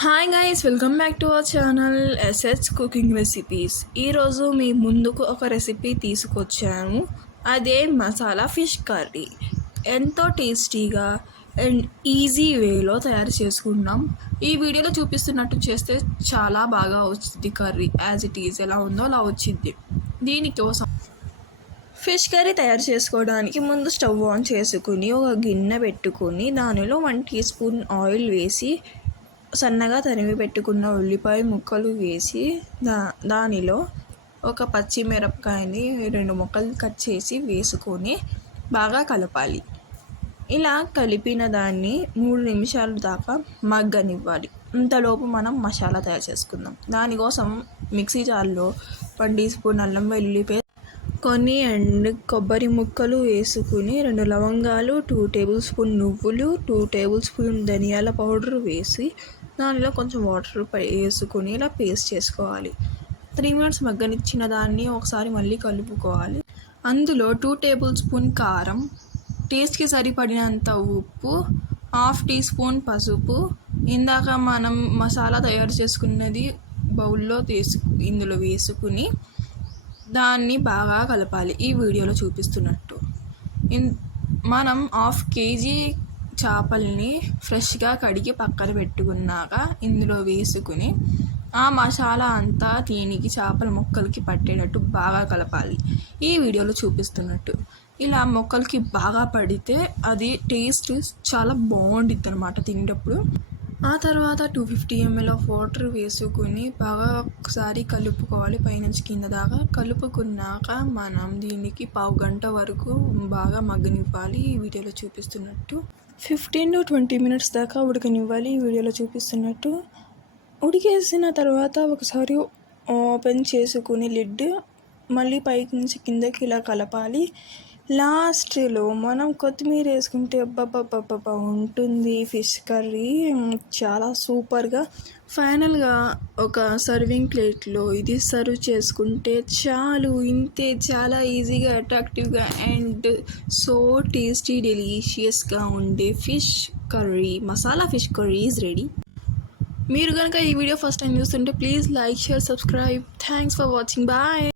Hi guys, welcome back to our channel SS cooking recipes. ఈరోజు మీ ముందుకు ఒక రెసిపీ తీసుకొచ్చాను. అదే మసాలా ఫిష్ కర్రీ. ఎంతో టేస్టీగా అండ్ ఈజీ వేలో తయారు చేసుకున్నాం. ఈ వీడియోలో చూపిస్తున్నట్టు చేస్తే చాలా బాగా వచ్చింది కర్రీ. యాజ్ ఇట్ ఈజ్ ఎలా ఉందో అలా వచ్చింది. దీనికోసం ఫిష్ కర్రీ తయారు చేసుకోవడానికి ముందు స్టవ్ ఆన్ చేసుకుని ఒక గిన్నె పెట్టుకొని దానిలో 1 టీ స్పూన్ ఆయిల్ వేసి సన్నగా తరిమి పెట్టుకున్న ఉల్లిపాయ ముక్కలు వేసి దానిలో ఒక పచ్చిమిరపకాయని 2 ముక్కలు కట్ చేసి వేసుకొని బాగా కలపాలి. ఇలా కలిపిన దాన్ని 3 నిమిషాల దాకా మగ్గనివ్వాలి. ఇంతలోపు మనం మసాలా తయారు చేసుకుందాం. దానికోసం మిక్సీ జార్లో 1 టీ స్పూన్ అల్లం వెల్లుల్లి పేస్ట్, కొన్ని కొబ్బరి ముక్కలు వేసుకుని 2 లవంగాలు, 2 టేబుల్ స్పూన్ నువ్వులు, 2 టేబుల్ స్పూన్ ధనియాల పౌడర్ వేసి దానిలో కొంచెం వాటర్ వేసుకుని ఇలా పేస్ట్ చేసుకోవాలి. 3 మినిట్స్ మగ్గనిచ్చిన దాన్ని ఒకసారి మళ్ళీ కలుపుకోవాలి. అందులో 2 టేబుల్ స్పూన్ కారం, టేస్ట్కి సరిపడినంత ఉప్పు, 1/2 టీ స్పూన్ పసుపు, ఇందాక మనం మసాలా తయారు చేసుకున్నది బౌల్లో ఇందులో వేసుకుని దాన్ని బాగా కలపాలి. ఈ వీడియోలో చూపిస్తున్నట్టు మనం 1/2 కేజీ చేపల్ని ఫ్రెష్గా కడిగి పక్కన పెట్టుకున్నాక ఇందులో వేసుకుని ఆ మసాలా అంతా దీనికి చేపల ముక్కలకి పట్టేటట్టు బాగా కలపాలి. ఈ వీడియోలో చూపిస్తున్నట్టు ఇలా ముక్కలకి బాగా పడితే అది టేస్ట్ చాలా బాగుండిద్ది అనమాట తినేటప్పుడు. ఆ తర్వాత 250 ml ఆఫ్ వాటర్ వేసుకుని బాగా ఒకసారి కలుపుకోవాలి. పైనుంచి కింద దాకా కలుపుకున్నాక మనం దీనికి 1/2 గంట వరకు బాగా మగ్గనివ్వాలి. ఈ వీడియోలో చూపిస్తున్నట్టు 15 to 20 మినిట్స్ దాకా ఉడకనివ్వాలి. ఈ వీడియోలో చూపిస్తున్నట్టు ఉడికేసిన తర్వాత ఒకసారి ఓపెన్ చేసుకుని లిడ్ మళ్ళీ పైకి నుంచి కిందకి ఇలా కలపాలి. లాస్ట్లో మనం కొత్తిమీర వేసుకుంటే అబ్బబ్బబ్బబ్బా ఉంటుంది ఫిష్ కర్రీ, చాలా సూపర్గా. ఫైనల్గా ఒక సర్వింగ్ ప్లేట్లో ఇది సర్వ్ చేసుకుంటే చాలు. ఇంతే, చాలా ఈజీగా, అట్రాక్టివ్గా అండ్ సో టేస్టీ డెలీషియస్గా ఉండే fish curry, masala fish curry is ready. మీరు కనుక ఈ వీడియో ఫస్ట్ టైం చూస్తుంటే please like, share, subscribe. Thanks for watching. Bye.